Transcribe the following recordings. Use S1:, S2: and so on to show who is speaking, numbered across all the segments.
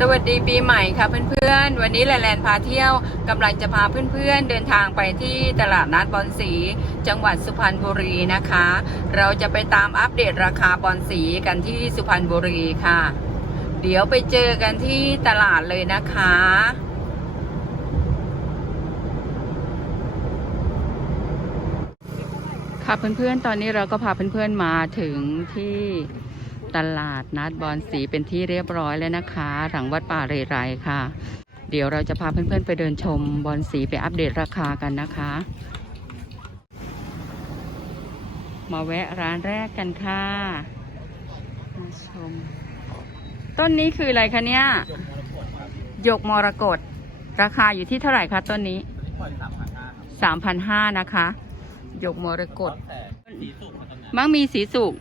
S1: สวัสดีปีใหม่ค่ะเพื่อนๆ วันนี้แลนแลนพาเที่ยวกำลังจะพาเพื่อนๆ เดินทางไปที่ตลาดนัดบอลสี จังหวัดสุพรรณบุรีนะคะ เราจะไปตามอัปเดตราคาบอลสีกันที่สุพรรณบุรีค่ะ เดี๋ยวไปเจอกันที่ตลาดเลยนะคะค่ะเพื่อนๆ ตอนนี้เราก็พาเพื่อนๆ มาถึงที่ ตลาดนัดบอลสีเป็นที่เรียบร้อยแล้วนะคะหลังวัดป่าเรไรค่ะ เดี๋ยวเราจะพาเพื่อนๆไปเดินชมบอลสีไปอัปเดตราคากันนะคะ มาแวะร้านแรกกันค่ะมาชม ต้นนี้คืออะไรคะเนี่ยหยกมรกตราคาอยู่ที่เท่าไหร่คะต้นนี้สามพันห้านะคะหยกมรกตมังมีสีสุก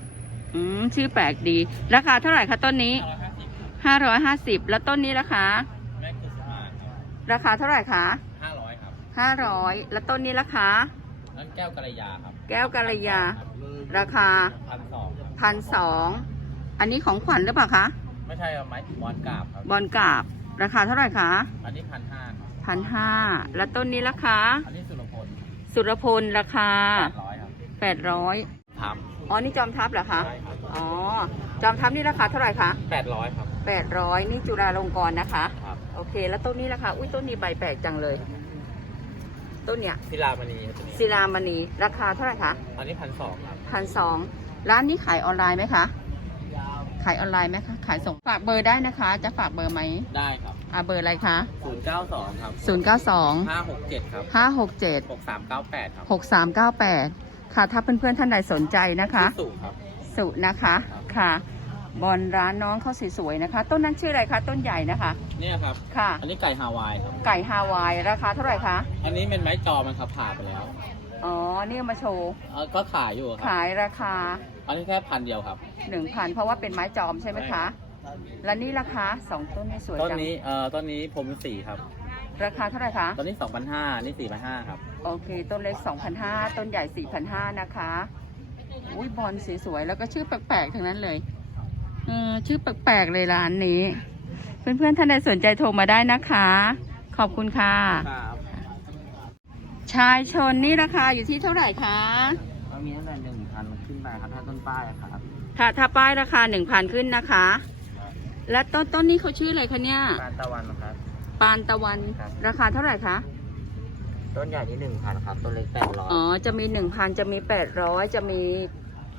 S1: อืมชื่อแปลกดี ราคาเท่าไหร่คะต้นนี้ห้าร้อยห้าสิบแล้วต้นนี้ราคา
S2: แม่กุศลาครับ
S1: ราคาเท่าไหร่คะ
S2: ห้าร้อยครับ
S1: ห้าร้อยแล้วต้นนี้ราคา
S2: นั่นแก้วกัลยาครับ
S1: แก้วกาลยา ราคา
S2: พันสองครับ
S1: พันสองอันนี้ของขวัญหรือเปล่าคะ
S2: ไม่ใช่ครับไม้บอลกราบครับ
S1: บอลกราบ ราคาเท่าไหร่คะ
S2: อันนี้พันห้าครับ
S1: พันห้าแล้วต้นนี้ราคา
S2: อันนี้สุรพล
S1: สุรพลราคา
S2: แปดร้อยครับ
S1: แปดร้อย
S2: ท
S1: อ๋อ นี่จอมทัพเหรอคะำ
S2: ใช่ครับ
S1: อ๋อ จอมทัพนี่ราคาเท่าไหร่คะ
S2: แปดร้อยครับ
S1: แปดร้อยนี่จุฬาลงกรณ์นะคะ
S2: ครับ
S1: โอเค แล้วต้นนี้ราคา อุ้ยต้นนี้ใบแปลกจังเลย ต้นเนี้ย
S2: พิลามณีครับตัวนี้
S1: ศิลามณีราคาเท่าไหร่คะ
S2: อันนี้พันสองครับ
S1: พันสองร้านนี้ขายออนไลน์ไหมคะ ขายออนไลน์ไหมคะ ขายส่งฝากเบอร์ได้นะคะ จะฝากเบอร์ไหม
S2: ได้ครับ
S1: อ่าเบอร์อะไรคะ
S2: ศูนย์เก้าสองครับ
S1: ศูนย์เก้าสอง
S2: ห้าหกเจ็ดครับ
S1: ห้าหกเจ็ด
S2: หกสามเก้าแปดครับ
S1: หกสามเก้าแปด ค่ะ ถ้าเพื่อนๆท่านใดสนใจนะคะ
S2: ที่สูงครับ
S1: สุนะคะ
S2: ครับ
S1: ค่ะ บอลร้านน้องเขาสวยๆนะคะ ต้นนั้นชื่ออะไรคะต้นใหญ่นะคะ
S2: เนี่ยครับ
S1: ค่ะ
S2: อันนี้ไก่ฮาวายครับ
S1: ไก่ฮาวายราคาเท่าไหร่คะ
S2: อันนี้เป็นไม้จอมันครับผ่าไปแล้ว
S1: อ๋อนี่เอามาโชว์
S2: เออก็ขายอยู่ครับ
S1: ขายราคา
S2: อันนี้แค่พันเดียวครับ
S1: หนึ่งพันเพราะว่าเป็นไม้จอมใช่ไหมคะแล้วนี่ราคาสองต้นนี่สวย
S2: ต้น
S1: จัง
S2: นี้เอ่อต้นนี้ผมสีครับ
S1: ราคาเท่าไหร่คะ
S2: ต้นนี้สองพันห้านี่สี่พันห้าครับ
S1: โอเค ต้นเล็ก 2,500 ต้นใหญ่ 4,500 นะคะ อุ้ยบอลสวยๆ แล้วก็ชื่อแปลกๆ ทั้งนั้นเลยเออชื่อแปลกๆ เลยร้านนี้ เพื่อนๆ ท่านใดสนใจโทรมาได้นะคะ ขอบคุณค่ะ
S2: ครับ
S1: ชายชนนี่ราคาอยู่ที่เท่าไหร่คะ
S2: ก็มีตั้งแต่หนึ่งพันขึ้นไปครับถ้าต้นป้ายอะครับ
S1: ถ้าถ้าป้ายราคา1,000ขึ้นนะคะ และต้นต้นนี้เขาชื่ออะไรคะเนี่ย
S2: การตะวันนะครับ
S1: ปานตะวัน
S2: ครับ
S1: ราคาเท่าไหร่คะ
S2: ต้นใหญ่ที่หนึ่งพันครับต้นเล็กแปดร้อย
S1: อ๋อ จะมีหนึ่งพันจะมีแปดร้อยจะมี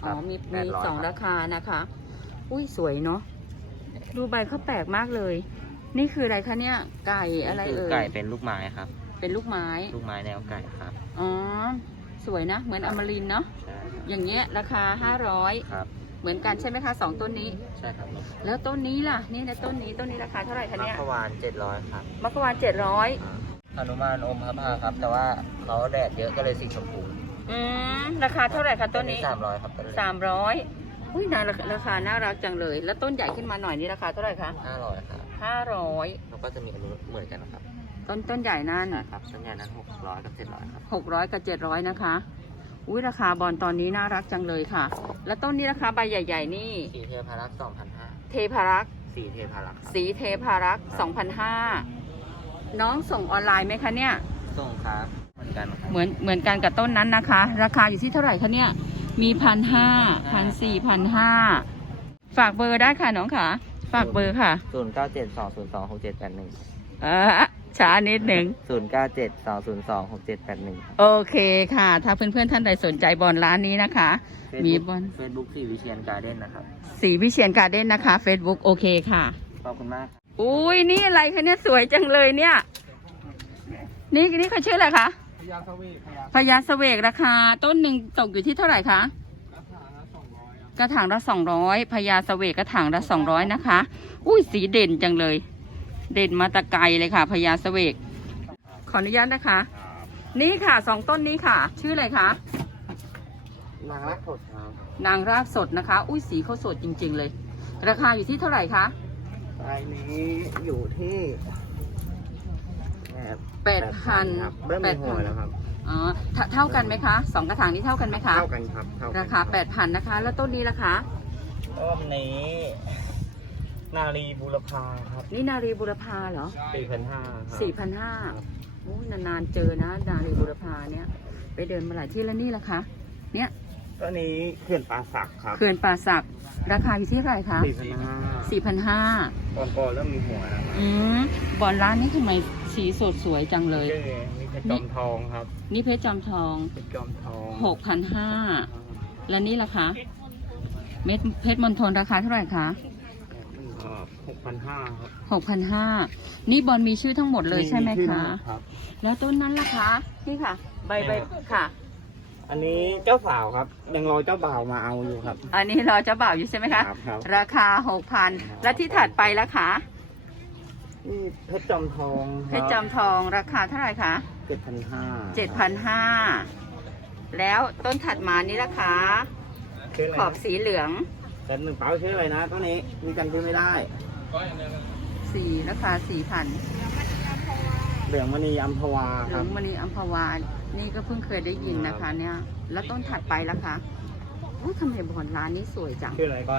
S1: อ๋อ
S2: ครับ
S1: มีมี
S2: 800
S1: สอง
S2: ครับ
S1: ราคานะคะ อุ้ยสวยเนาะ ดูใบเขาแปลกมากเลย นี่คืออะไรคะเนี่ย ไก่อะไรเอ่ย
S2: ไก่เป็นลูกไม้ครับ
S1: เป็นลูกไม้
S2: ลูกไม้แนวไก่ครับ
S1: อ๋อ สวยนะ เหมือนอมรินทร์เนาะ
S2: ใช่
S1: อย่างเงี้ยราคาห้าร้อย
S2: ครับ
S1: เหมือนกันใช่ไหมคะสองต้นนี้
S2: ใช่ครับ
S1: แล้วต้นนี้ล่ะ นี่นะต้นนี้ต้นนี้ราคาเท่าไหร่คะ
S2: มั
S1: เนี่ย
S2: ขวานเจ็ดร้อยครับ
S1: มักกะวานเจ็ดร้อย
S2: หนุมานอมพระพาครับ แต่ว่าเขาแดดเยอะก็เลยสีชมพู
S1: อืมราคาเท่าไหร่คะต้นนี้
S2: สามร้อยครับต้นเล็ก
S1: สามร้อยอุ้ยนาราราคาน่ารักจังเลย แล้วต้นใหญ่ขึ้นมาหน่อยนี่ราคาเท่าไหร่คะ
S2: ห้าร้อยครับ
S1: ห้าร้อย
S2: แล้วก็จะมีอันนี้เหมือนกันนะครับ
S1: ต้นต้นใหญ่นั่น
S2: ครับต้นใหญ่นั้นหกร้อยกับเจ็ดร้อยครับ
S1: หกร้อยกับเจ็ดร้อยนะคะอุ้ยราคาบอลตอนนี้น่ารักจังเลยค่ะ แล้วต้นนี้ราคาใบใหญ่ ๆ นี่
S2: สีเทพารักษ์สองพันห้า
S1: เทพารักษ์
S2: สีเทพารักษ์ครับ
S1: สีเทพารักษ์สองพันห้า น้องส่งออนไลน์ไหมคะเนี่ย
S2: ส่งครับ เหมือนกันครับ
S1: เหมือนเหมือนกันกับต้นนั้นนะคะ ราคาอยู่ที่เท่าไหร่คะเนี่ย มีพันห้าพันสี่พันห้าฝากเบอร์ได้ค่ะน้องค่ะ ฝากเบอร์ค่ะ
S2: ศูนย์เก้าเจ็ดสองศูนย์สองหกเจ็ดแปดหนึ่ง
S1: เออช้านิดหนึ่ง
S2: ศูนย์เก้าเจ็ดสองศูนย์สองหกเจ็ดแปดหนึ่ง
S1: โอเคค่ะ ถ้าเพื่อนๆท่านใดสนใจบอลร้านนี้นะคะ มีบอล
S2: เฟซบุ๊กสีวิเชียนการ์เด้นนะครับ
S1: สีวิเชียนการ์เด้นนะคะ Facebook โอเคค่ะ
S2: ขอบคุณมากครับ
S1: อุ้ยนี่อะไรคะเนี่ยสวยจังเลยเนี่ย นี่นี่เขาชื่ออะไรคะ
S2: พยาสวีพยา
S1: พญาเสวกราคา ต้นหนึ่งตกอยู่ที่เท่าไหร่คะกระถางละสองร้อยพญาเสวกกระถางละสองร้อยนะคะ อุ้ยสีเด่นจังเลย เด่นมาแตะไกลเลยค่ะพญาเสวก ขออนุญาตนะคะ นี่ค่ะสองต้นนี้ค่ะ ชื่ออะไรคะ
S2: นางรักสดครับ
S1: นางรากสดนะคะ อุ้ยสีเขาสดจริง ๆ เลย ราคาอยู่ที่เท่าไหร่คะ
S2: ใบนี้อยู่ที่
S1: แปดพัน
S2: ครับเริ่มมีหัวแล้วครับ
S1: อ๋อเท่าเท่ากันไหมคะสองกระถางนี้เท่ากันไหมคะ
S2: เท่ากันครับเท่กัน
S1: ราคาแปดพันนะคะ แล้วต้นนี้ราคา
S2: ต้นนี้ นารีบุรพาครับ
S1: นี่นารีบุรพาเหรอ
S2: สี่พันห้า
S1: สี่พันห้าโอ้ยนานๆเจอนะ นารีบุรพาเนี่ย ไปเดินมาหลายที่แล้วนี่ละคะ เนี่ย
S2: ตัวนี้เขื่อนป่าสักครับ
S1: เขื่อนป่าสักราคาอยู่ที่เท่าไหร่คะ
S2: สี่พันห้า
S1: สี่พันห้า
S2: ก่อนก่อนเริ่มมีหัวแล้วครับ
S1: อืมบอลร้านนี้ทำไมสีสดสวยจังเลย
S2: ชื่อมีเพชรจอมทองครับ
S1: นี่เพชรจอมทอง
S2: เพชรจอมทอง
S1: หกพันห้าแล้วนี่ล่ะคะเม็ดเพชรมณฑลราคาเท่าไหร่คะ
S2: หกพันห้าครับ
S1: หกพันห้านี่บอลมีชื่อทั้งหมดเลยใช่ไหมคะ
S2: ครับ
S1: แล้วต้นนั้นล่ะคะ นี่ค่ะ ใบใบค่ะ
S2: อันนี้เจ้าสาวครับ ยังรอเจ้าบ่าวมาเอาอยู่ครับ
S1: อันนี้เราจะบ่าวอยู่ใช่ไหมคะ
S2: ครับครับ
S1: ราคาหกพันและที่ถัดไปล่ะคะ
S2: นี่เพชรจอมทอง
S1: เพชรจอมทองราคาเท่าไหร่คะ
S2: เจ็ดพันห้า
S1: เจ็ดพันห้าแล้วต้นถัดมานี่ล่ะคะขอบสีเหลือง
S2: แต่หนึ่งเป้าชื่ออะไรนะตัวนี้มีจำชื่อไม่ได้
S1: สีราคาสี่พัน
S2: เหลืองมณีอัมพวา
S1: ห
S2: ค
S1: ล
S2: รั
S1: ว
S2: บ
S1: งมณีอัมพวา นี่ก็เพิ่งเคยได้ยินนะคะ เนี่ย แล้วต้นถัดไปล่ะคะอุ้ยทำไมบอนร้านนี้สวยจัง
S2: ชื่ออะไรก็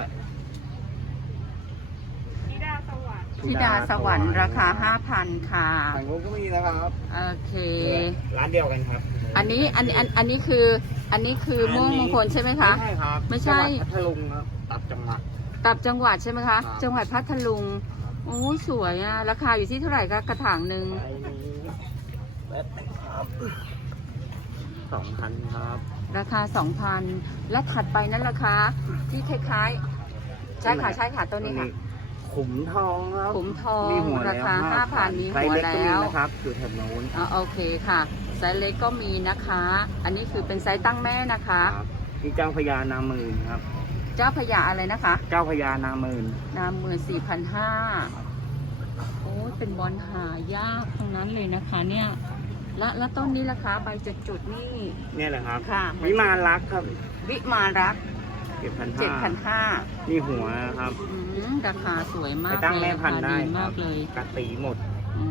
S1: ธิดาสวรรค์ราคาห้าพันค่ะ
S2: ฝั่งนู้นก็มีนะครับ
S1: โอเค
S2: ร้านเดียวกันครับ
S1: อันนี้อันอันอันนี้คือ อันนี้คือม่วงมงคลใช่ไหมคะ
S2: ไม่ใช่ครับ
S1: ไม่ใช่
S2: จังหวัดพัทลุงครับตับจังหวัด
S1: ตับจังหวัดใช่ไหมคะ
S2: ครับ
S1: จังหวัดพัทลุงโอ้ยสวยอะราคาอยู่ที่เท่าไหร่คะกระถางหนึ่ง
S2: ไปนี้แป๊บครับสองพันครับ
S1: ราคาสองพันและถัดไปนั้นราคาที่คล้ายๆใช่ค่ะใช่ค่ะตัวนี้ค่ะ
S2: ขุมทองครับ
S1: ขุมทอง
S2: มีหัว
S1: รา
S2: แล้ว
S1: คาห้าพันมี
S2: ไซ
S1: หั
S2: ส์
S1: ว
S2: เล็กก็
S1: แล้
S2: มี
S1: ว
S2: นะครับอยู่แถบโน้น
S1: อ่าโอเคค่ะไซส์เล็กก็มีนะคะ อันนี้คือเป็นไซส์ตั้งแม่นะคะ
S2: ครับนี่เจ้าพญานามื่นครับ
S1: เจ้าพญาอะไรนะคะ
S2: เจ้าพญานามื่น
S1: นามหมื่นสี่พันห้าโอ้ยเป็นบอลหายากทั้งนั้นเลยนะคะ เนี่ย และและต้นนี้ราคาใบจุดๆนี่
S2: เนี่ยแหละครับ
S1: ค่ะ
S2: วิมานรักครับ
S1: วิมารัก
S2: เจ็ดพัน
S1: เจ็ดพันห้า
S2: นี่หัวครับ
S1: ราคาสวยมา
S2: ไป
S1: ก
S2: ตั้ง
S1: เลย
S2: แม่
S1: รา
S2: พัน
S1: คา
S2: ธุ์ได้
S1: ดี
S2: ครั
S1: มา
S2: บ
S1: กเลย
S2: กระสีหมด
S1: อ๋อ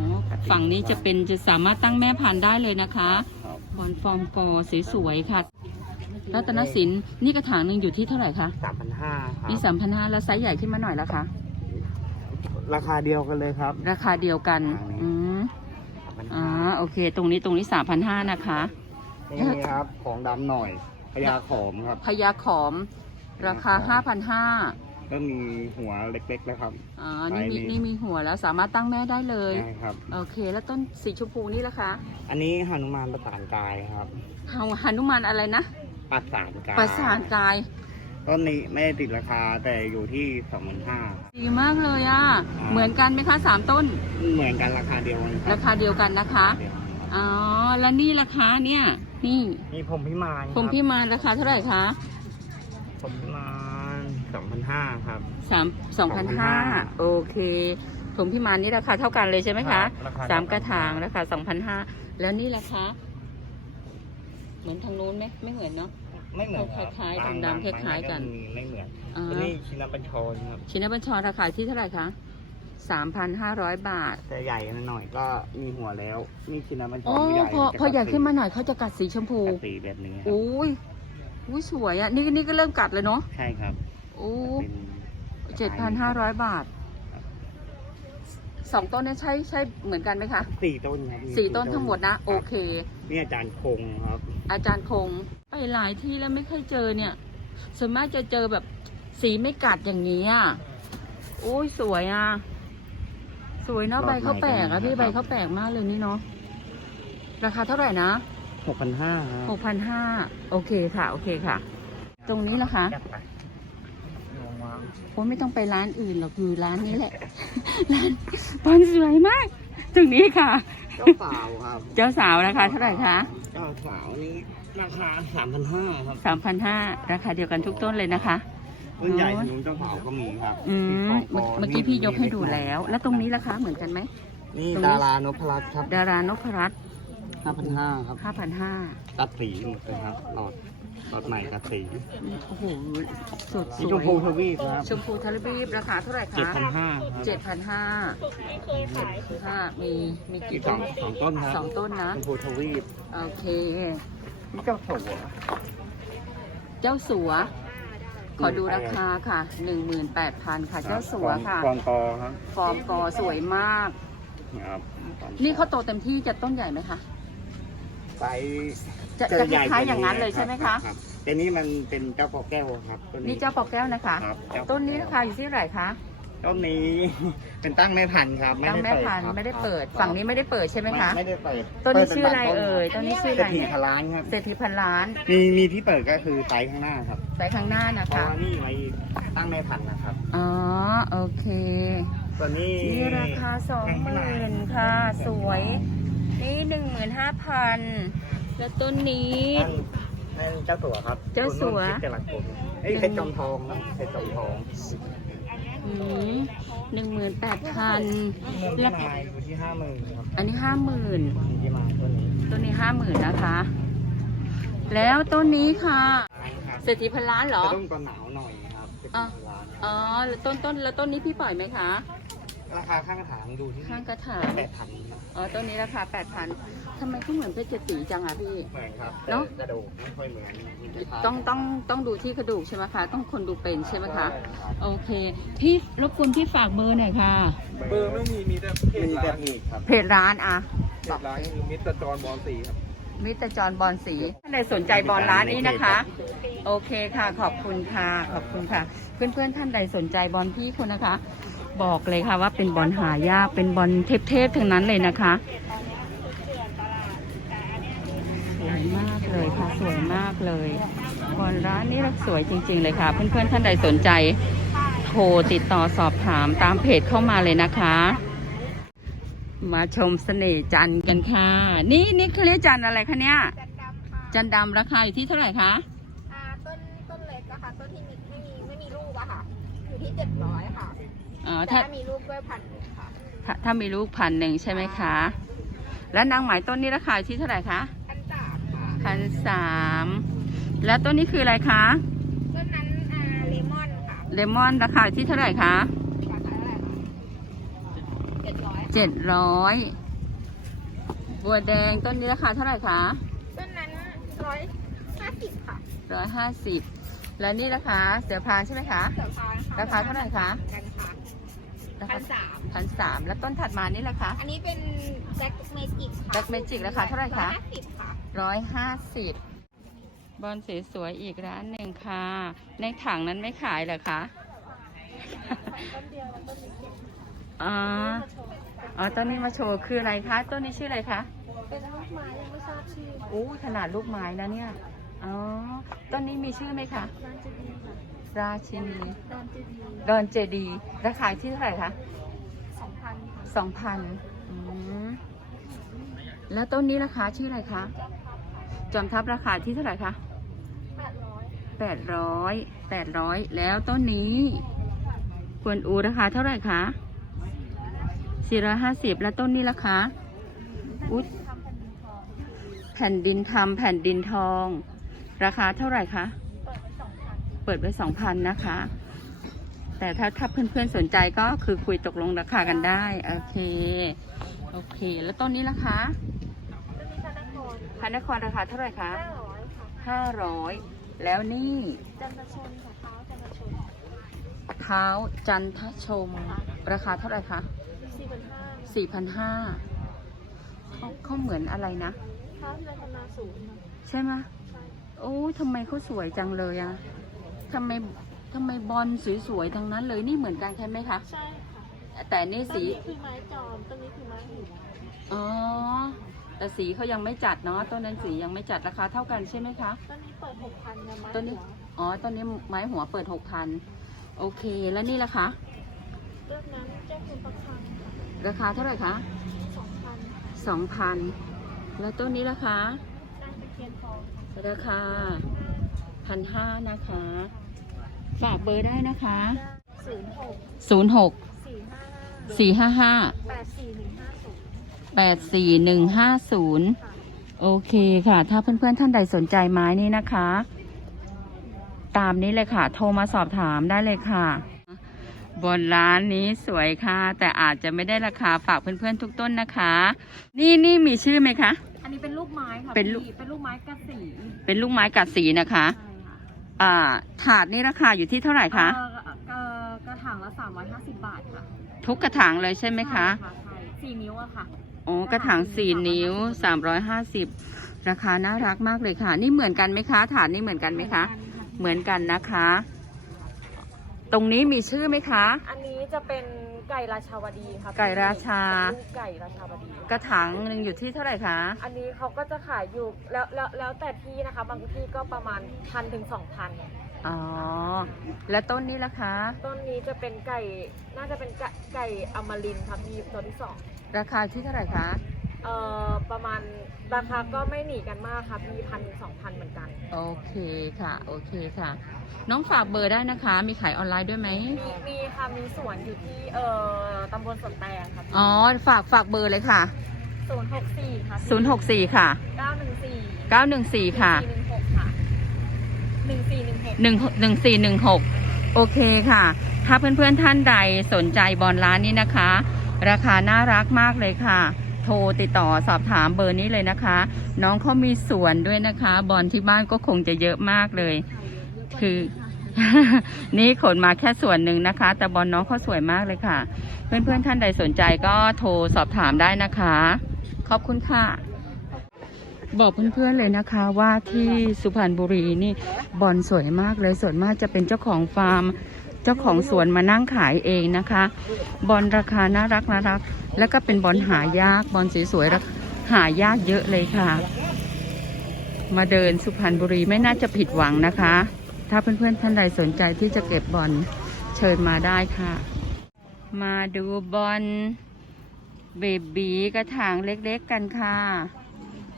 S1: ฝั่งนี้จะเป็นจะสามารถตั้งแม่พันธุ์ได้เลยนะคะ
S2: ครับ
S1: บอลฟอร์มกอสวยๆค่ะรัตนสินนี่กระถางหนึ่งอยู่ที่เท่าไหร่คะ
S2: สามพันห้าครับ
S1: นี่สามพันห้าแล้วไซส์ใหญ่ขึ้นมาหน่อยแล้วคะ
S2: ราคาเดียวกันเลยครับ
S1: ราคาเดียวกัน อืม
S2: สามพัน
S1: อ่า
S2: ห้า
S1: โอเค ตรงนี้ตรงนี้สามพันห้านะคะ
S2: นี่ครับของดำหน่อยพญาขอมครับ
S1: พญาขอม ราคาห้าพันห้า
S2: ก็มีหัวเล็กๆแล้วครับ
S1: อ่านี่มี
S2: ไซส์นี้
S1: นี่มีหัวแล้วสามารถตั้งแม่ได้เลย
S2: ใช่ครับ
S1: โอเค แล้วต้นสีชมพูนี่ล่ะคะ
S2: อันนี้หนุมานประสานกายครับ
S1: เฮาหนุมานอะไรนะ
S2: ประสานกาย
S1: ประสานกาย
S2: ต้นนี้ไม่ได้ติดราคาแต่อยู่ที่สองพันห้า
S1: ดีมากเลยอะ
S2: อ่า
S1: เหมือนกันไหมคะสามต้น
S2: เหมือนกันราคาเดียวกันครั
S1: รา
S2: บ
S1: คาเดียวกันนะคะ
S2: เดียว
S1: อ๋อ แล้วนี่ราคาเนี่ย นี่
S2: มีผมพิมาน
S1: ผมพี่มานราคาเท่าไหร่คะ
S2: ผมพิมานสองพันห้าครับ
S1: สามสองพันห้า
S2: 2,500
S1: โอเคผมพี่มานนี่ราคาเท่ากันเลยใช่ไหมคะ
S2: ราคา
S1: สามกระถางราคาสองพันห้าแล้วนี่ราคาเหมือนทางนู้นไหมไม่เหมือนเนาะ
S2: ไม่เหมือนครับ
S1: คล้ายๆ
S2: บง
S1: ดำๆ
S2: บง
S1: คล้ายๆกัน
S2: มีไม่เหมือน
S1: อ่า
S2: อันนี้ชินบัญชรครับ
S1: ชิ้นบัญชรราคาที่เท่าไหร่คะสามพันห้าร้อยบาท
S2: แต่ใหญ่หน่อยก็มีหัวแล้วมีชินบัญชร
S1: โอ้
S2: ใหญ่
S1: พอ
S2: จะ
S1: พอใหญ่
S2: กัด
S1: ขึ้นมาหน่อยเขาจะกัดสีชมพู
S2: กัดสีแบบนี้ครับ
S1: อุ้ยอุ้ยสวยอะ นี่นี่ก็เริ่มกัดเลยเนาะ
S2: ใช่ครับ
S1: โอ้
S2: เป็น
S1: เจ็ดพันห้าร้อยบาท สองต้นเนี่ยใช่ใช่เหมือนกันไหมคะ
S2: สี่ต้นครับมี
S1: สี่ต้นทั้งหมดนะ โอเค
S2: นี่อาจารย์คงครับ
S1: อาจารย์คง ไปหลายที่แล้วไม่เคยเจอเนี่ย ส่วนมากจะเจอแบบสีไม่กัดอย่างนี้อะโอ้ยสวยอะ สวยเนาะใบเขาแปลกอะพี่ใบเขาแปลกมากเลยนี่เนาะราคาเท่าไหร่นะ
S2: หกพันห้าครับ
S1: หกพันห้าโอเคค่ะ โอเคค่ะ ตรงนี้ล่ะคะ
S2: จัดไปลงวาง
S1: โอ้ยไม่ต้องไปร้านอื่นหรอกคือร้านนี้แหละ ร้านบอลสวยมาก ตรงนี้ค่ะ
S2: เจ้าสาวครับ
S1: เจ้าสาวราคาเท่าไหร่คะ
S2: เจ้าสาวนี้ราคาสามพันห้าครับ
S1: สามพันห้าราคาเดียวกันทุกต้นเลยนะคะ
S2: ต้นใหญ่ถนนเจ้าสาวก็มีครับ
S1: อืม
S2: ที่
S1: เมื่อ
S2: ค
S1: เมื่อกี้พี่ยกให้ดูแล้ว แล้วตรงนี้ราคาเหมือนกันไหม
S2: นี่
S1: ตรงนี้
S2: ดารานพรัตน์ครับ
S1: ดารานพรัตน์
S2: ห้าพันห้าครับ
S1: ห้าพันห้า
S2: ตัดสีหมดเลยครับหลอด หลอดใหม่ตัดสี
S1: โอ้โหสดส
S2: นี่ช
S1: ว
S2: ม
S1: ย
S2: พูทวีปครับ
S1: ชมพูทะเลบีบราคาเท่าไหร่
S2: เจ็ด
S1: คะ
S2: พันห้าครับ
S1: เจ็ดพันห้าห้ามีมี
S2: อี
S1: กี่
S2: กส
S1: ต้
S2: อนงสองต้นครับ
S1: สองต้นนะ
S2: ชมพูทวีป
S1: โอเค
S2: นี่เจ้าสัว
S1: เจ้าสัว ขอดูราคาค่ะ 18,000 ค่ะ เจ้าสัวค่ะ
S3: กองกอครับ
S1: ฟอร์มกอสวยมาก
S3: ครับ
S1: นี่เขาโตเต็มที่จะต้นใหญ่ไหมคะ
S2: ไซส์
S1: จะจะคล้ายๆอย่างนั้นเลยใช่ไหมคะ
S2: รับแต่นี่มันเป็นเจ้าปอแก้วครับต้น
S1: นี่
S2: นี้
S1: เจ้าปอกแก้วนะคะ
S2: ครับเจ้า
S1: ต้นนี้ราคาอยู่ที่เท่าไหร่คะ
S2: ต้นนี้ เป็นตั้งแม่พันธุ์ครับ
S1: ตั้งแม่
S2: ด้เปิด
S1: พันธุ์
S2: ครับ
S1: ไม่ได้เปิด ฝั่งนี้ไม่ได้เปิดใช่ไหมคะ
S2: ไม่ได้เปิด
S1: ต้นนี้
S2: ปิด
S1: ชื่ออะไร
S2: ป็บาง
S1: เอ่ย ต้นนี้ชื่อ
S2: เศ
S1: อะ
S2: ร
S1: ไร
S2: ษฐีพนล้านครับ
S1: เศรษฐีพันล้าน
S2: มีมีที่เปิดก็คือไซส์ข้างหน้าครับ
S1: สายข้างหน้านะ
S2: เพราะ
S1: คะ
S2: ว่านี่ไว้ตั้งแม่พันธุ์นะครับ
S1: อ๋อ โอเค
S2: ส่วนนี้
S1: นี่ราคาสองหมื่นค่ะ สวย นี่หนึ่งหมื่นห้าพัน แล้วต้นนี้
S2: นั่นนั่นเจ้าสัวครับ
S1: เจ้าสัว
S2: คุณนุ่นคิดจรักผมเอ้ยเพชรจอมทองนะเพชรจอมทอง
S1: หนึ่งหมื่นแปดพัน
S2: เมือง
S1: แล้
S2: พิ
S1: ว
S2: มายอยู่ที่ห้าหมื่นครับ
S1: อันนี้ห้าหมื่น
S2: เมืองพิมายต้นนี้
S1: ต้นนี้ห้าหมื่นนะคะ แล้วต้นนี้ค่ะ
S2: ครับ
S1: เศรษฐีพันล้านเหรอ
S2: จะต้องก่อนหนาวหน่อยครับเป็น
S1: อะ
S2: ร้าน
S1: อ๋อแล้วต้นต้นแล้วต้นนี้พี่ปล่อยไหมคะ
S2: ราคาข้างกระถางดูที่
S1: ข้างกระถาง
S2: แปดพัน
S1: อ๋อต้นนี้ราคาแปดพัน ทำไมเขาเหมือนเพชรเจตีจังอะพี่
S2: เหมือนครับ
S1: เนอะ
S2: แต่กระดูกไม่ค่อยเหมือนมีแต่ขา
S1: ต้องต้องต้องดูที่กระดูกใช่ไหมคะ ต้องคนดูเป็นใช่ไหมคะ โอเค พี่รบกวนพี่ฝากเบอร์หน่อยค่ะ
S3: เบอร์ไม่มีมีแต่เพจ
S2: มีแต่
S3: ร้าน
S2: เพจครับ
S1: เพจร้านอะ
S3: เพจร้านคือมิสเตอร์จอห์นบอลสีครับ
S1: มิตรจรบอลสีท่านใดสนใจบอลร้านนี้นะคะ โอเคค่ะ ขอบคุณค่ะ ขอบคุณค่ะ เพื่อนๆท่านใดสนใจบอลพี่คนนะคะ บอกเลยค่ะว่าเป็นบอลหายาก เป็นบอลเทพๆทั้งนั้นเลยนะคะ ส วยมากเลยค่ะ สวยมากเลยบอลร้านนี้สวยจริง ๆ เลยค่ะ เพื่อนๆ ท่านใดสนใจ โทรติดต่อสอบถามตามเพจเข้ามาเลยนะคะ มาชมเสน่ห์จันทร์กันค่ะ นี่นี่เขาเรียกจันทร์อะไรคะเนี่ย
S4: จันดำค่ะ
S1: จันทร์ดำราคาอยู่ที่เท่าไหร่คะ
S4: อ่าต้นต้นเล็กอะค่ะต้นที่มีไม่มีไม่มีลูกอะค่ะ อยู่ที่เจ็ดร้อยค่ะ
S1: อ๋อ
S4: แต่
S1: ถ้า
S4: ถ้ามีลูกด้วยพันหนึ่งค่ะ
S1: ถ้าถ้ามีลูกพันหนึ่งใช่ไหมคะ แล้วนางไหมต้นนี้ราคาอยู่ที่เท่าไหร่คะ
S4: พันสามค่ะ
S1: พันสามแล้วต้นนี้คืออะไรคะ
S4: ต้นนั้นอ่าเลมอนค่ะ
S1: เลมอนราคาอยู่ที่เท่าไหร่คะ
S4: ราคาเท่าไหร่คะเจ็ดร้อย
S1: เจ็ดร้อยบัวแดงต้นนี้ราคาเท่าไหร่คะ
S4: ต้นนั้นร้อยห้าสิบค่ะ
S1: ร้อยห้าสิบแล้วนี่ราคาเสือพานใช่ไหมคะ
S4: เสือพานค่ะ
S1: ราคาเท่าไหร่คะ
S4: กันค่ะ
S1: รา
S4: พั
S1: คาน
S4: สาม
S1: พันสามแล้วต้นถัดมานี่ราคา
S4: อันนี้เป็นแบ็กเมจิกค่ะ
S1: Black Magic ราคาเท่าไหร่คะ
S4: อยห้าสิบค่ะ
S1: ร้อยห้าสิบบอลสวยๆอีกร้านหนึ่งค่ะ ในถังนั้นไม่ขายเหรอคะ
S4: ต้นเดียวแล้วต้นนี้เก็บ
S1: อ๋ออ๋อต้นนี้มาโชว์คืออะไรคะ ต้นนี้ชื่ออะไรคะ
S4: เป็นลูกไม้ยังไม่ทราบชื่อ
S1: อู้ขนาดลูกไม้นะเนี่ย อ๋อ ต้นนี้มีชื่อไหมคะ
S4: ร้านเจดีค่ะ
S1: ราชินี
S4: ร้านเจดี
S1: ดอนเจดีราคาที่เท่าไหร่คะ
S4: สองพันค่ะ
S1: สองพันแล้วต้นนี้ราคาชื่ออะไรคะ จอมทัพราคาที่เท่าไหร่คะ
S4: แปดร้อย
S1: แปดร้อยแปดร้อยแล้วต้นนี้กวนอูราคาเท่าไหร่คะสี่ร้อยห้าสิบแล้วต้นนี้ราคาอุ๊ยแผ่นดินทำแผ่นดินทอง ราคาเท่าไหร่คะ
S4: เปิดไว้สองพัน
S1: เปิดไว้สองพันนะคะ แต่ถ้าถ้าเพื่อนๆสนใจก็คือคุยตกลงราคากันได้ โอเค โอเค แล้วต้นนี้ราคา
S4: จะากร
S1: พานครราคาเท่าไหร่คะ
S4: ห้าร้อยค่ะ
S1: ห้าร้อยแล้วนี่
S4: จันทชนค่ะเท้าจันทชน
S1: เท้าจันทชม ราคาเท่าไหร่คะ
S4: สี่พันห้า
S1: สี่พันห้าเขาเขาเหมือนอะไรนะ
S4: เท้าที่เราทำนาสูงค่ะ
S1: ใช่ไหมย
S4: ใช่
S1: โอ้ยทำไมเขาสวยจังเลยอะทำไมทำไมบอลสวยๆทั้งนั้นเลยนี่เหมือนกันใช่ไหมคะ
S4: ใช่ค่ะ
S1: แต่นี่
S4: ต้น
S1: สี
S4: นี้คือไม้จอมต้นนี้คือไม้หิน
S1: อ๋อ แต่สีเขายังไม่จัดเนาะต้นนั้นสียังไม่จัดราคาเท่ากันใช่ไหมคะ
S4: ต้นนี้เปิดหกพันนะไม้
S1: ต้นนี้
S4: หัว
S1: อ๋อต้นนี้ไม้หัวเปิดหกพันโอเคแล้วนี่ล่ะคะ
S4: เรื่องนั้นเจ้าคุณประคังค่ะ
S1: ราคาเท่าไหร่คะ
S4: สองพัน
S1: สองพันแล้วต้นนี้ล่ะคะ
S4: นางตะเคียนทอง
S1: ราคาพันห้านะคะ ฝากเบอร์ได้นะคะ
S4: ศูนย์หก
S1: ศูนย์หก
S4: สี่ห้าห้า
S1: สี่ห้าห้า
S4: แปดสี่หนึ่งห้าศูนย์
S1: แปดสี่หนึ่งห้าศูนย์
S4: ค่ะ
S1: โอเคค่ะ ถ้าเพื่อนๆท่านใดสนใจไม้นี้นะคะ ตามนี้เลยค่ะ โทรมาสอบถามได้เลยค่ะ บนร้านนี้สวยค่ะ แต่อาจจะไม่ได้ราคาฝากเพื่อนๆทุกต้นนะคะ นี่นี่มีชื่อไหมคะ
S4: อันนี้เป็นลูกไม้ค่ะ
S1: เป็นลูก
S4: พี่เป็นลูกไม้กระสี
S1: เป็นลูกไม้กัดสีนะคะ
S4: ใช่ค่ะ
S1: อ่าถาดนี่ราคาอยู่ที่เท่าไหร่คะ
S5: เอ่อเอ่อกระถางละ350 บาทค่ะ
S1: ทุกกระถางเลยใช่ไหมคะ
S5: ใช่ใช่สี่นิ้วอะค่ะ
S1: โอ้กระถางสี่นิ้วสามร้อยห้าสิบราคาน่ารักมากเลยค่ะ นี่เหมือนกันไหมคะถาดนี่เหมือนกันไหมคะ เหมือนกันนะคะ ตรงนี้มีชื่อไหมคะ
S5: อันนี้จะเป็นไก่ราชาวดีค่ะ
S1: ไก่ราชา
S5: เป็นลูกไก่ราชาวดี
S1: กระถางหนึ่งอยู่ที่เท่าไหร่คะ
S5: อันนี้เขาก็จะขายอยู่แล้วแล้วแล้วแต่ที่นะคะ บางที่ก็ประมาณพันถึงสองพัน
S1: อ๋อ และต้นนี้ล่ะคะ
S5: ต้นนี้จะเป็นไก่น่าจะเป็นไก่ไก่อมรินทร์ค่ะพี่ตัวที่สอง
S1: ราคาที่เท่าไหร่คะ
S5: เอ่อประมาณราคาก็ไม่หนีกันมากค่ะพี่พันสองพันเหมือนกัน
S1: โอเคค่ะ โอเคค่ะ น้องฝากเบอร์ได้นะคะ มีขายออนไลน์ด้วยไหม
S5: มีมีค่ะมีสวนอยู่ที่เอ่อตำบลสวนแตงค่ะ
S1: อ๋อ ฝากฝากเบอร์เลยค่ะ
S5: ศูนย์หกสี่ค่ะ
S1: 064 ค่ะ
S5: เก้าหนึ่งสี่
S1: 914 ค่ะ
S5: หนึ่งหกค่ะหนึ่งสี่หนึ่งหก
S1: หนึ่งหนึ่งสี่หนึ่งหกโอเคค่ะ ถ้าเพื่อนๆท่านใดสนใจบอลร้านนี้นะคะ ราคาน่ารักมากเลยค่ะ โทรติดต่อสอบถามเบอร์นี้เลยนะคะ น้องเขามีสวนด้วยนะคะ บอลที่บ้านก็คงจะเยอะมากเลย คือ นี่ขนมาแค่ส่วนหนึ่งนะคะ แต่บอลน้องเขาสวยมากเลยค่ะ เพื่อนๆท่านใดสนใจก็โทรสอบถามได้นะคะ ขอบคุณค่ะบอกเพื่อนๆเลยนะคะว่าที่สุพรรณบุรีนี่บอลสวยมากเลยส่วนมากจะเป็นเจ้าของฟาร์ม เจ้าของสวนมานั่งขายเองนะคะ บอลราคาน่ารักน่ารัก แล้วก็เป็นบอลหายากบอลสวยๆราคาหายากเยอะเลยค่ะ มาเดินสุพรรณบุรีไม่น่าจะผิดหวังนะคะ ถ้าเพื่อนๆท่านใดสนใจที่จะเก็บบอลเชิญมาได้ค่ะ มาดูบอลเบบีกระถางเล็กๆกันค่ะ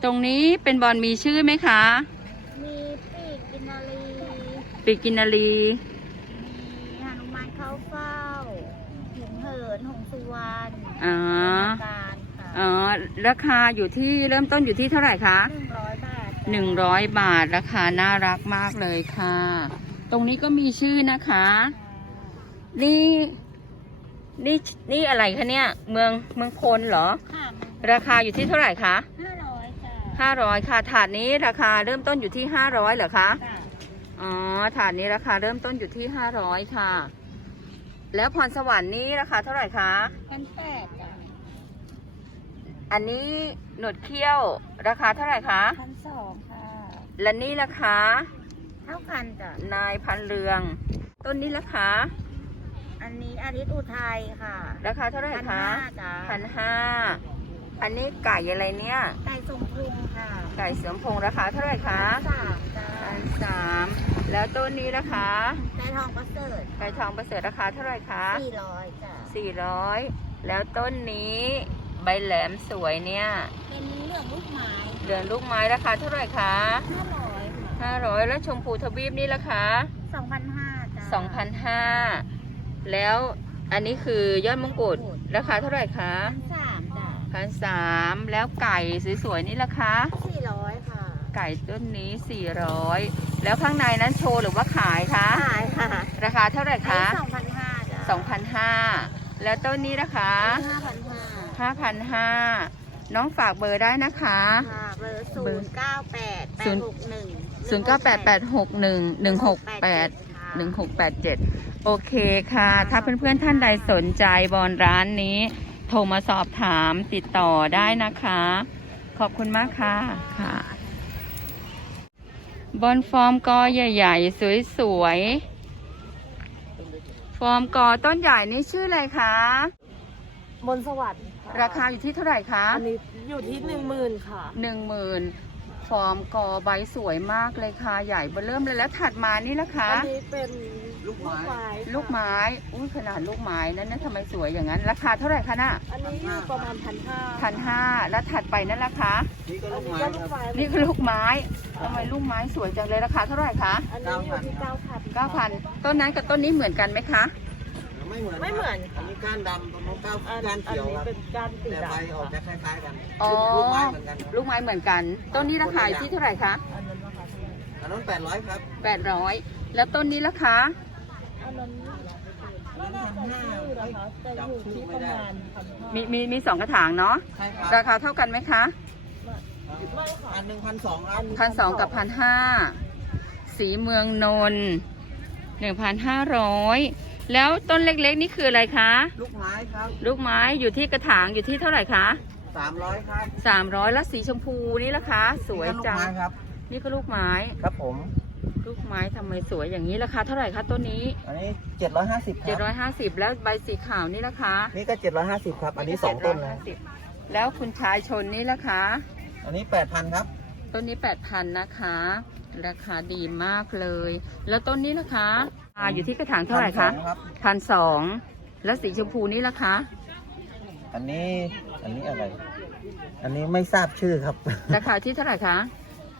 S1: ตรงนี้เป็นบอลมีชื่อไหมคะ
S4: มีปีกกินนารี
S1: ปิกินาลี
S4: มีหนุมานเข้าเฝ้าหิงเหินหงสุวรรณ
S1: อ๋อ
S4: การค่ะ
S1: อ๋อ ราคาอยู่ที่เริ่มต้นอยู่ที่เท่าไหร่คะ
S4: หนึ่งร้อยบาท
S1: หนึ่งร้อยบาทราคาน่ารักมากเลยค่ะ ตรงนี้ก็มีชื่อนะคะ นี่นี่นี่อะไรคะเนี่ย เมืองเมืองพลเหรอ
S4: ค่ะ
S1: ราคาอยู่ที่เท่าไหร่คะ
S4: ห้าร้อยจ้ะ
S1: ห้าร้อยค่ะ ถาดนี้ราคาเริ่มต้นอยู่ที่ห้าร้อยเหรอคะ
S4: จ้ะ
S1: อ๋อ ถาดนี้ราคาเริ่มต้นอยู่ที่ห้าร้อยค่ะ แล้วพรสวรรค์นี้ราคาเท่าไหร่คะ
S4: พันแปดจ้ะ
S1: อันนี้หนวดเขี้ยว ราคาเท่าไหร่คะ
S4: พันสองค่ะ
S1: และนี่ราคา
S4: เท่ากันจ้ะ
S1: นายพันเรือง ต้นนี้ราคา
S4: อันนี้อาทิตย์อุทัยค่ะ
S1: ราคาเท่าไหร่
S4: พัน
S1: คะ
S4: ห้าจ้ะ
S1: พันห้า อันนี้ไก่อะไรเนี่ย
S4: ไก่ทรงพุงค่ะ
S1: ไก่เสริมพงราคาเท่าไหร่คะ
S4: สามจ้ะ
S1: พันสามแล้วต้นนี้ราคา
S4: ไก่ทองประเสริฐ
S1: ไก่ทองประเสริฐราคาเท่าไหร่คะ
S4: สี่ร้อยจ้ะ
S1: สี่ร้อยแล้วต้นนี้ใบแหลมสวยเนี่ย
S4: เป็นเหลืองลูกไม้
S1: เหลืองลูกไม้ราคาเท่าไหร่คะ
S4: ห้าร้อยค่ะ
S1: ห้าร้อยแล้วชมพูทวีปนี่ราคา
S4: สองพันห้าจ้ะ
S1: สองพันห้าแล้วอันนี้คือยอดมงกุฎราคาเท่าไหร่คะ
S4: พันสามจ้ะ
S1: พันสามแล้วไก่สวยๆนี่ราคา
S4: สี่ร้อยค่ะ
S1: ไก่ต้นนี้400แล้วข้างในนั้นโชว์หรือว่าขายคะ
S4: ขายค่ะ
S1: ราคาเท่าไหร่คะ
S4: สองพันห้าจ้ะ
S1: 2,500แล้วต้นนี้นะคะ
S4: ห้าพันห้า
S1: 5,500น้องฝากเบอร์ได้นะคะ
S4: ค่ะเบอร์ศู
S1: เบอร์
S4: นย์เก้าแปดแป
S1: ศู
S4: ด
S1: นย์
S4: หกหนึ่ง
S1: 098861 1687โอเคค่ะ ถ้าเพื่อนๆท่านใดสนใจบอลร้านนี้ โทรมาสอบถามติดต่อได้นะคะ ขอบคุณมากค่ะค่ะ บอลฟอร์มกอใหญ่ ๆ สวยๆ ฟอร์มกอต้นใหญ่นี่ชื่ออะไรคะ
S5: บนสวัสดิ์ะ
S1: ราคาอยู่ที่เท่าไหร่คะ
S5: อันนี้อยู่ที่หนึ่งหมื่นค่ะ
S1: หนึ่งหมื่นฟอร์มกอใบสวยมากเลยค่ะ ใหญ่เบอเริ่มเลยแล้วถัดมานี่ละคะ
S5: อันนี้เป็น ลูกไม้ค่ะ
S1: ลูกไม้อุ้ยขนาดลูกไม้นั้นนะทำไมสวยอย่างนั้น ราคาเท่าไหร่คะน่ะ
S5: อันนี้อยู่ประมาณพันห้า
S1: พันห้าแล้วถัดไปนั่นราคา
S3: นี่ก็
S5: อั
S3: ลู
S5: น
S3: ก
S5: นี้
S3: ไม้
S5: ก็
S3: ค
S5: ลู
S3: รับ
S5: กไม้
S1: นี่คือลูกไม้ทำไมลูกไม้สวยจังเลยราคาเท่าไหร่คะ
S5: อันนี้อยู่ที่เก้าพัน
S1: เก้าพันต้นนั้นกับต้นนี้เหมือนกันไหมคะ
S3: ไม่เหมือน
S5: ไม่เหมือน
S3: อันนี้ก้านดำตรงนู้นก้าน
S5: อัน
S3: ก้าน
S5: อัน
S3: เขียว
S5: นี้
S3: ครับ
S5: เป็นก้านสี
S3: แต่ใบ
S5: ดำ
S3: ออกจะคล้ายๆกัน
S1: อ๋อ
S3: ลูกไม้เหมือนกันครับ
S1: ลูกไม้เหมือนกัน ต้นนี้ราคาอยู่ที่เท่าไหร่คะ
S5: อันนั้นราคาเท่าไหร่
S3: อันนั้นแปดร้อยครับ
S1: แปดร้อยแล้วต้นนี้ราคา
S5: อันนั้นไม่น่าจะชื่อนะคะแต่อยู่ที่ประมาณพันห้า
S1: มีมีมีสองกระถางเนาะ
S3: ใช่ครับ
S1: ราคาเท่ากันไหมคะ
S5: ไม่ค่ะ
S3: อันหนึ่งพันสองครับ
S1: พันสองกับพันห้าสีเมืองนนท์หนึ่งพันห้าร้อยแล้วต้นเล็กๆนี่คืออะไรคะ
S3: ลูกไม้ครับ
S1: ลูกไม้อยู่ที่กระถางอยู่ที่เท่าไหร่คะ
S3: สามร้อยครับ
S1: สามร้อยแล้วสีชมพูนี่ละคะ สวย
S3: นี่ก็ลูก
S1: จัง
S3: ไม้ครับ
S1: นี่ก็ลูกไม้
S3: ครับผม
S1: ลูกไม้ทำไมสวยอย่างนี้ราคาเท่าไหร่คะต้นนี้
S3: อันนี้เจ็ดร้อยห้าสิบค
S1: เจ็ด
S3: รับ
S1: ร้อยห้าสิบแล้วใบสีขาวนี่ละคะ
S3: นี่ก็เจ็ดร้อยห้าสิบครับ อันนี้สองต้นนะ
S1: 750แล้วคุณชายชนนี่ละคะ
S3: อันนี้แปดพันครับ
S1: ต้นนี้แปดพันนะคะ ราคาดีมากเลย แล้วต้นนี้ละคะอ่าอยู่ที่กระถางเท่าไหร่คะ
S3: 1,200ครับ
S1: พันสองแล้วสีชมพูนี่ละคะ
S3: อันนี้ อันนี้อะไร อันนี้ไม่ทราบชื่อครับ
S1: ราคาที่เท่าไหร่คะ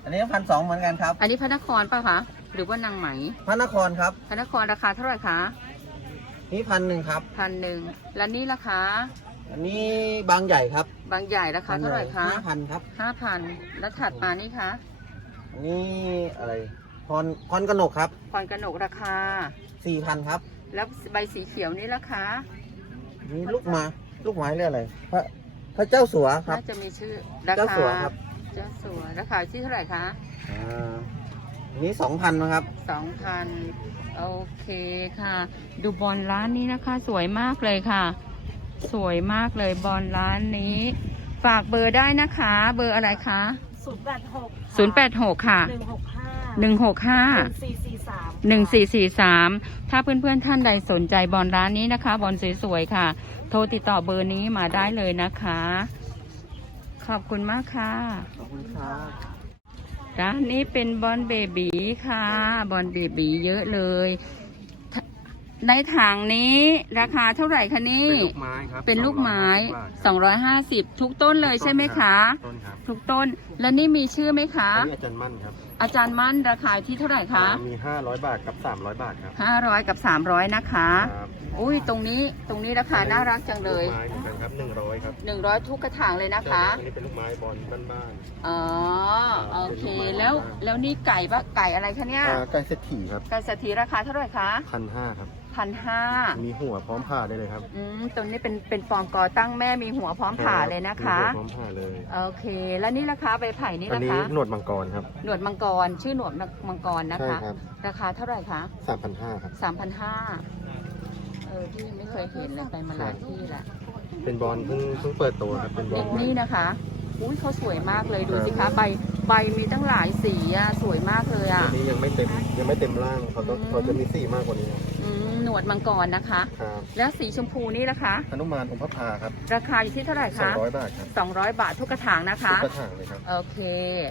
S3: อันนี้พันสองเหมือนกันครับ
S1: อันนี้พระนครป่ะคะ หรือว่านางไหม
S3: พระนครครับ
S1: พระนครราคาเท่าไหร่คะ
S3: นี่พันหนึ่งครับ
S1: พันหนึ่งแล้วนี่ราคา
S3: อันนี้บางใหญ่ครับ
S1: บางใหญ่ราคาเท่าไหร่คะ
S3: ห้าพันครับ
S1: ห้าพันแล้วถัดมานี่คะ
S3: อันนี้อะไรพรพรกนกครับ
S1: พรกนกราคา
S3: สี่พันครับ
S1: แล้วใบสีเขียวนี่ราคา
S3: นี่ลูกมาลูกไม้เรียกอะไรพระพระเจ้าสัวครับ
S1: น่าจะมีชื่อรา
S3: เจ้า
S1: คา
S3: สัวครับ
S1: เจ้าสัวราคาที่เท่าไหร่คะ
S3: อ่า อันนี้สองพันนะครับ
S1: สองพันโอเคค่ะ ดูบอลร้านนี้นะคะ สวยมากเลยค่ะ สวยมากเลยบอลร้านนี้ ฝากเบอร์ได้นะคะ เบอร์อะไรคะ
S5: ศูนย์แปดหก
S1: 086 ค่ะ
S5: หนึ่งหกห้า
S1: 165
S5: สี่สี่สาม
S1: หนึ่งสี่สี่สามถ้าเพื่อนๆท่านใดสนใจบอลร้านนี้นะคะ บอลสวยๆค่ะ โทรติดต่อเบอร์นี้มาได้เลยนะคะ ขอบคุณมากค่ะ
S3: ขอบคุณครับ
S1: ร้านนี้เป็นบอลเบบีค่ะบอลเบบีเยอะเลยทในถังนี้ราคาเท่าไหร่คะนี่
S2: เป็นลูกไม้ครับ
S1: เป็นลูกไม้
S2: 250
S1: 250 ทุกต้นเลยใช่ไหมคะ
S2: ต้นครับ
S1: ทุกต้น และนี่มีชื่อไหมคะ
S2: อันนี้อาจารย์มั่นครับ
S1: อาจารย์มั่นราคาที่เท่าไหร่คะ
S2: มี 500 บาทกับ 300 บาทครับ
S1: 500 กับ 300 นะคะ
S2: ครับ
S1: อุ้ยตรงนี้ตรงนี้ราคาน่ารักจังเลย
S2: ลูกไม้เหมือนกันครับ100ครับ
S1: 100ทุกกระถางเลยนะคะ
S2: อันนี้เป็นลูกไม้บอลบ้าน
S1: อ๋อโอเค
S2: เป็นลูกไม้
S1: แล้ว
S2: บ้าน
S1: แล้วนี่ไก่ปะไก่อะไรคะเนี่ย
S2: ๆอ่าไก่เศรษฐีครับ
S1: ไก่สถีราคาเท่าไหร่คะ
S2: พันห้าครับ
S1: พันห้า
S2: มีหัวพร้อมผ่าได้เลยครับ
S1: อืมตรงนี้เป็นเป็นฟอร์มกอตั้งแม่มีหัวพร้อมผ่าเลยนะคะ
S2: มีหัวพร้อมผ่าเลย
S1: โอเค แล้วนี่ราคาใบไผ่นี่
S2: อัน
S1: รา
S2: นี้
S1: คา
S2: หนวดมังกรครับ
S1: หนวดมังกรชื่อหนวดมังกรนะ
S2: ใช่
S1: คะ
S2: ครับ
S1: ราคาเท่าไหร่คะ
S2: 3,500ครับ
S1: สามพันห้า เออพี่ไม่เคยเห็นเลยไปมาหลายที่แหละ
S2: เป็นบอลเพิ่งเพิ่งเปิดตัวครับเป็นบอล
S1: นี่นะคะอุ้ยเขาสวยมากเลยดูสิคะใบใบมีตั้งหลายสีอะสวยมากเลย
S2: อั
S1: อะ
S2: นนี้ยังไม่เต็มยังไม่เต็มร่างเขาต้อง
S1: อืม
S2: เขาจะมีสีมากกว่านี้
S1: อืมหนวดมังกรนะคะ
S2: ครับ
S1: แล้วสีชมพูนี่ล่ะคะ
S2: อนุมานอมพระพาครับ
S1: ราคาอยู่ที่เท่าไหร่คะ
S2: 200 บาทครับ
S1: 200 บาททุกกระถางนะ
S2: ทุ
S1: คะ
S2: กกระถางเลยครับ
S1: โอเค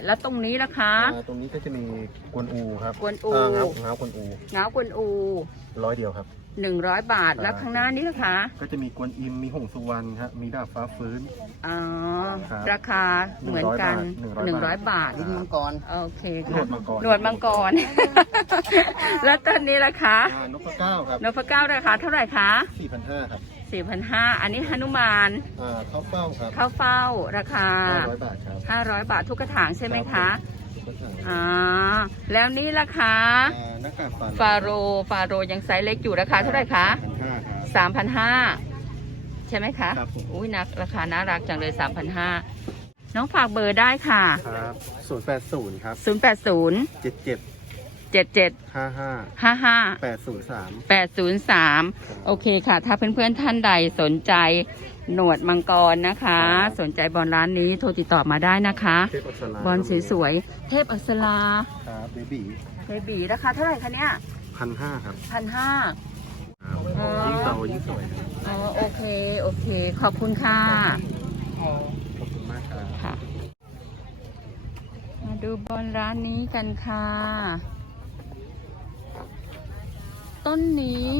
S1: แล้วตรงนี้ล่ะคะ
S2: อ่าตรงนี้ก็จะมีกวนอูครับ
S1: กวนอู
S2: เเงาเงากวนอู
S1: เงากวนอู
S2: ร้อยเดียวครับ
S1: 100บาท
S2: ครับ
S1: แล้วข้างหน้านี่ล่ะคะ
S2: ก็จะมีกวนอิมมีหงสุวรรณครับมีดาบฟ้าฟื้น
S1: อ๋อ
S2: ครับ
S1: ราคาเหมือนกัน
S2: 100
S1: 100บาท
S3: ลิ้นมังกร
S1: โอเค
S2: หน
S1: ค่ะ
S2: วดมังกร
S1: หนวดมังกร แล้วต้นนี้ล่ะคะ
S2: อ่านพเก้าครับ
S1: นพเก้าราคาเท่าไหร่คะ
S2: 4,500ครับ
S1: 4,500อันนี้หนุมาน
S2: อ่าข้าวเฝ้าครับ
S1: ข้าวเฝ้าราคา
S2: 500บาทครับ
S1: 500บาททุกกระถางใช่ไหมคะ
S2: ทุกกระถาง
S1: อ่า แล้วนี่ราคา
S2: อ่าหน้ากากฟัน
S1: ฟาโรฟาโรยังไซส์เล็กอยู่ราคาเท่าไหร่คะ
S2: 1,500ครับ
S1: 3,500ใช่ไหมคะ
S2: ครับผม
S1: อุ้ยนักราคาน่ารักจังเลย3,500น้องฝากเบอร์ได้ค่ะ
S2: ครับ080ครับ
S1: 080
S2: 77
S1: 77
S2: 55
S1: 55
S2: 803
S1: 803 โอเคค่ะ ถ้าเพื่อนๆท่านใดสนใจหนวดมังกรนะคะสนใจบอลร้านนี้โทรติดต่อมาได้นะคะ
S2: เทพอักษรา
S1: บอลสวยๆ เทพอักษรา
S2: ครับ เบบี้
S1: เบบีราคาเท่าไหร่คะเนี่ย
S2: พันห้าครับ
S1: พันห้า
S2: ครับ
S1: อ๋อ
S2: ยิ่งโตยิ่งสวยครับ
S1: อ๋อโอเคโอเค ขอบคุณค่ะ
S2: ขอบคุณมากครับ
S1: ค่ะมาดูบอลร้านนี้กันค่ะ ต้นนี้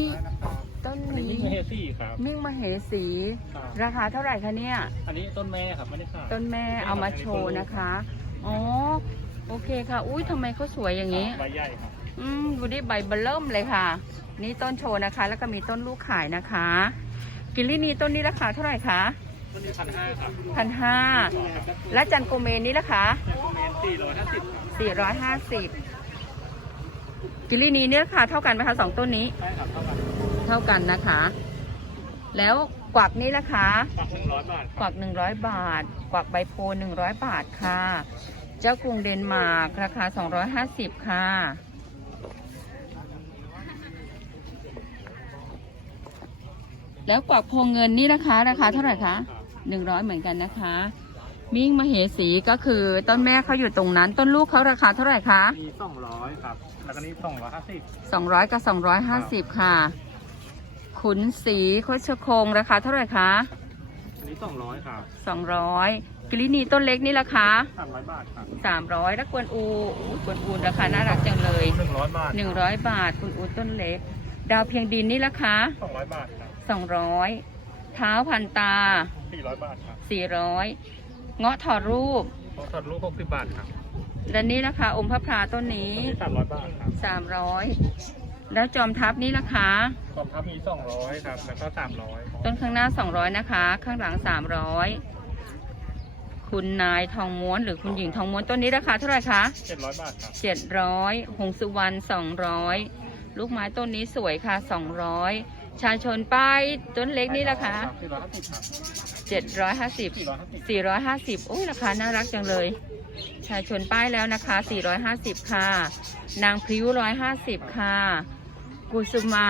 S1: ต้น
S6: อันนี้
S1: นี้
S6: ยิ่งเฮซี่ครับ
S1: มิ่งมเหสี
S6: ครับ
S1: ราคาเท่าไหร่คะเนี่ย
S6: อันนี้ต้นแม่ครับไม่ได้ขาย
S1: ต้นแม่เอามาโชว์นะคะ อ๋อ โอเคค่ะ อุ้ยทำไมเขาสวยอย่างนี้
S6: ใบใหญ่ครับ
S1: อืมดูดิใบเบลเริ่มเลยค่ะ นี่ต้นโชว์นะคะ แล้วก็มีต้นลูกขายนะคะ กิลลี่นีต้นนี้ราคาเท่าไหร่คะ
S6: ต้นนี้พันห้าครับ
S1: พันห้าและจันโกเมนนี่ล่ะคะ
S6: เมนสี่ร้อยห้าสิบ
S1: สี่ร้อยห้าสิบกิลลี่นีเนี่ยราคาเท่ากันไหมคะสองต้นนี้
S6: ใช่ครับ เท่ากัน
S1: เท่ากันนะคะ แล้วกวักนี่ล่ะคะ
S6: ปักหนึ่งร้อยบาท
S1: กวักหนึ่งร้อยบาท กวักใบโพหนึ่งร้อยบาทค่ะ เจ้ากรุงเดนมาร์กราคา 250 ค่ะ แล้วกวักพงเงินนี่นะคะ ราคาเท่าไหร่คะ100 เหมือนกันนะคะ มิ่งมเหสีก็คือต้นแม่เขาอยู่ตรงนั้น ต้นลูกเขาราคาเท่าไหร่คะ
S6: มี200ครับแล้วก็นี้
S1: 250 200 กับ 250 ค่ะ ขุนสีโคชโคงราคาเท่าไหร่คะ
S6: อันนี้200ครับ
S1: 200 กิลินีต้นเล็กนี่ราคา
S6: สามร้อยบาทครับ
S1: สามร้อยแล้วกวนอูกวนอูราคาน่ารักจังเลย
S6: หนึ่งร้อยบาท
S1: หนึ่งร้อยบาทกวนอูต้นเล็ก ดาวเพียงดินนี่ราคา
S6: สองร้อยบาทครับ
S1: สองร้อยเท้าพันตา
S6: สี่ร้อยบาทครับ
S1: สี่ร้อยเงาะถอดรูป
S6: ต้อดลูกหกสิบบาทครับ
S1: และนี่ราคาอมพระพราต้น
S6: นี้สามร้อยบาทครับ
S1: สามร้อยแล้วจอมทัพนี่ราคา
S6: กองทัพมีสองร้อยครับแล้วก็สามร้อย
S1: ต้นข้างหน้า200นะคะ ข้างหลัง300 คุณนายทองม้วนหรือคุณหญิงทองม้วนต้นนี้ราคาเท่าไหร่คะ
S6: เจ็ดร้อยบาทครับ
S1: 700หงสุวรรณ200ลูกไม้ต้นนี้สวยค่ะ200ชาชนป้ายต้นเล็กนี่ราคา
S6: สี่ร้อยห้าสิบครับ
S1: 750
S6: สี่ร้อยห้าสิบ
S1: 450โอ้ยราคาน่ารักจังเลย ชาชนป้ายแล้วนะคะ450ค่ะ นางพริ้ว150ค่ะ กุสุมา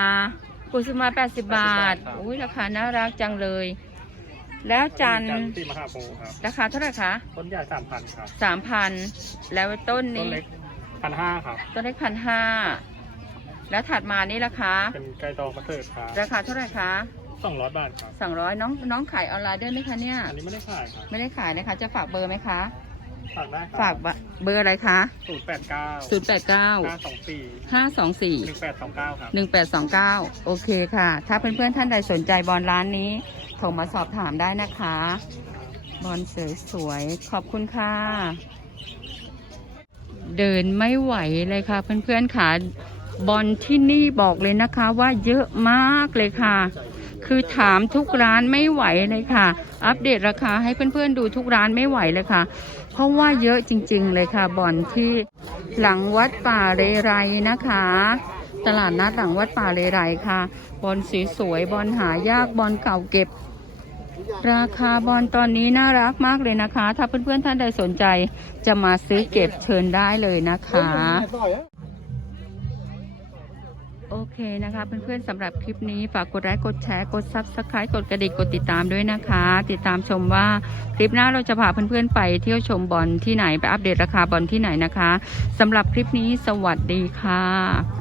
S1: กุสุมา80บาท อุ้ยราคาน่ารักจังเลย แล้วจันทร์
S6: ที่มหาโพธิ์ครับ
S1: ราคาเท่าไหร่คะ
S6: ต้นใหญ่สามพันครับ
S1: 3,000แล้วต้น
S6: ต้น
S1: นี้
S6: เล็กพันห้าครับ
S1: ต้นเล็กพันห้าแล้วถัดมานี่ราคา
S6: เป็นไก่ตองประเสริฐครับ
S1: ราคาเท่าไหร่คะ
S6: สองร้อยบาทครับ
S1: 200น้องน้องขายออนไลน์ด้วยไหมคะเนี่ย
S6: อันนี้ไม่ได้ขายครับ
S1: ไม่ได้ขายนะคะจะฝากเบอร์ไหมคะ
S6: ฝากได้ครับ
S1: ฝากเบอร์อะไรคะ
S6: ศูนย์แปดเก้า
S1: 089
S6: ห้าสองสี่
S1: 524
S6: หนึ่งแปดสองเก้าครับ
S1: 1829 โอเคค่ะ ถ้าเพื่อนๆท่านใดสนใจบอลร้านนี้ โทรมาสอบถามได้นะคะ บอลสวยๆ ขอบคุณค่ะ เดินไม่ไหวเลยค่ะ เพื่อนๆค่ะบอลที่นี่บอกเลยนะคะว่าเยอะมากเลยค่ะ คือถามทุกร้านไม่ไหวเลยค่ะ อัปเดตราคาให้เพื่อนๆดูทุกร้านไม่ไหวเลยค่ะ เพราะว่าเยอะจริง ๆ เลยค่ะบอลที่หลังวัดป่าเรไรนะคะ ตลาดนัดหลังวัดป่าเรไรค่ะ บอลสวยๆบอลหายากบอลเก่าเก็บ ราคาบอลตอนนี้น่ารักมากเลยนะคะ ถ้าเพื่อนๆท่านใดสนใจจะมาซื้อเก็บเชิญได้เลยนะคะ โอเคนะคะเพื่อนๆสำหรับคลิปนี้ฝากกดไลค์กดแชร์กด Subscribe กดกระดิ่งกดติดตามด้วยนะคะ ติดตามชมว่าคลิปหน้าเราจะพาเพื่อนๆไปเที่ยวชมบอลที่ไหนไปอัปเดตราคาบอลที่ไหนนะคะสำหรับคลิปนี้สวัสดีค่ะ